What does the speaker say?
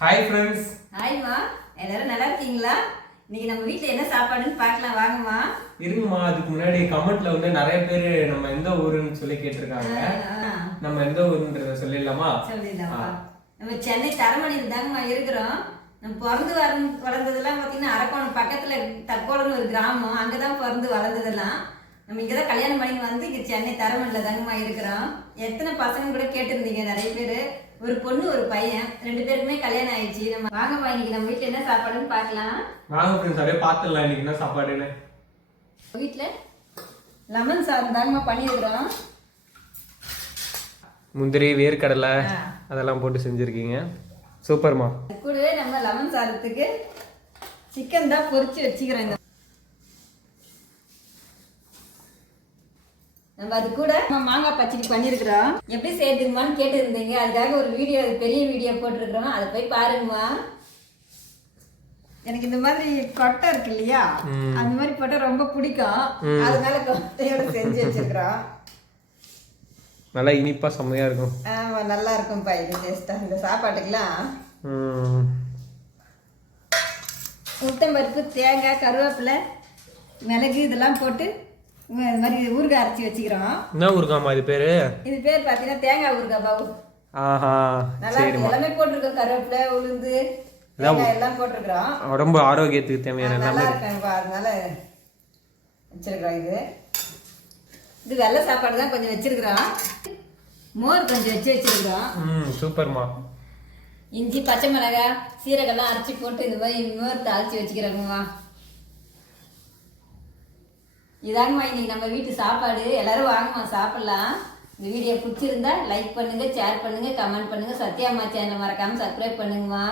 Hi friends. ஹாய்மா, எல்லாரும் நல்லா இருக்கீங்களா? இன்னைக்கு நம்ம வீட்டில் என்ன சாப்பாடுன்னு பார்க்கலாம் வாங்கம்மா. இருங்கம்மா, அதுக்கு முன்னாடி கமெண்ட்ல வந்து நிறைய பேர் நம்ம எந்த ஊருன்னு சொல்லி கேட்டிருக்காங்க. நம்ம எந்த ஊருன்றத சொல்லிடலாமா? சொல்லிடலாமா. நம்ம சென்னை தரமணியில் தாங்கம்மா இருக்கிறோம். நம்ம பிறந்து வளர்ந்ததெல்லாம் பார்த்தீங்கன்னா அரக்கோணம் பக்கத்தில் தக்கோலன்னு ஒரு கிராமம், அங்கே தான் பிறந்து வளர்ந்ததெல்லாம். நம்ம இங்கே தான் கல்யாணம் பண்ணி வந்து இங்கே சென்னை தரமணியில் தாங்கம்மா இருக்கிறோம். எத்தனை பசங்க கூட கேட்டிருந்தீங்க நிறைய பேர். ஒரு பொண்ணு ஒரு பையன், 2 பேருக்குமே கல்யாணம் ஆயிடுச்சு. நம்ம வாங்கம்மா இன்னைக்கு நம்ம வீட்டில் என்ன சாப்பாடுன்னு பார்க்கலாம். வாங்க ஃப்ரெண்ட்ஸ், அப்படியே பார்த்துடலாம் இன்னைக்கு என்ன சாப்பாடுன்னு. வீட்டில் லெமன் சாதம் தாங்கம்மா பண்ணியிருக்கிறோம். முந்திரி, வேர்க்கடலை அதெல்லாம் போட்டு செஞ்சுருக்கீங்க. சூப்பர்மா. கூடவே நம்ம லெமன் சாதத்துக்கு சிக்கன் தான் பொரிச்சு வச்சுக்கிறோம். நம்ம அது கூட நம்ம மாங்காய் பச்சடி பண்ணியிருக்கிறோம். எப்படி சேர்த்துக்குமான்னு கேட்டு இருந்தீங்க. அதுக்காக ஒரு வீடியோ, பெரிய வீடியோ போட்டிருக்கிறோம். அதை போய் பாருங்கம்மா. எனக்கு இந்த மாதிரி கொட்டை இருக்கு இல்லையா, அந்த மாதிரி கொட்டை ரொம்ப பிடிக்கும். அதனால கொட்டையோட செஞ்சு வச்சிருக்கிறோம். நல்லா இனிப்பா செம்மையா இருக்கும். ஆமா, நல்லா இருக்கும்ப்பா. இது டேஸ்டா இந்த சாப்பாட்டுக்கெல்லாம். உளுத்தம்பருப்பு, தேங்காய், கருவேப்பிலை, மிளகு இதெல்லாம் போட்டு இந்த மாதிரி ஊறுகாய் அரைச்சி வச்சுக்கிறோம். என்ன ஊறுகாய்மா இது பேரு? இது பேர் பார்த்தீங்கன்னா தேங்காய் ஊறுகாய் பாபு. ஆஹா, நல்லா இருக்கு. எல்லாமே போட்டிருக்கோம். கருவேப்பிலை, உளுந்து, தேங்காய் எல்லாம் போட்டிருக்கிறோம். உடம்பு ஆரோக்கியத்துக்கு தேவையான நல்லா இருக்காங்கப்பா. அதனால வச்சிருக்கிறோம். இது வெள்ளை சாப்பாடு தான் கொஞ்சம் வச்சிருக்கிறோம். மோர் கொஞ்சம் வச்சிருக்கிறோம். சூப்பர்மா. இஞ்சி, பச்சை மிளகாய், சீரகெல்லாம் அரைச்சி போட்டு இந்த மாதிரி மோர் தாளிச்சு வச்சுக்கிறோங்கம்மா. இதாங்கம்மா இன்னைக்கு நம்ம வீட்டு சாப்பாடு. எல்லாரும் வாங்கம்மா சாப்பிடலாம். இந்த வீடியோ பிடிச்சிருந்தா லைக் பண்ணுங்க, ஷேர் பண்ணுங்க, கமெண்ட் பண்ணுங்க. சத்யாம்மா சேனலை மறக்காம சப்ஸ்கிரைப் பண்ணுங்கம்மா.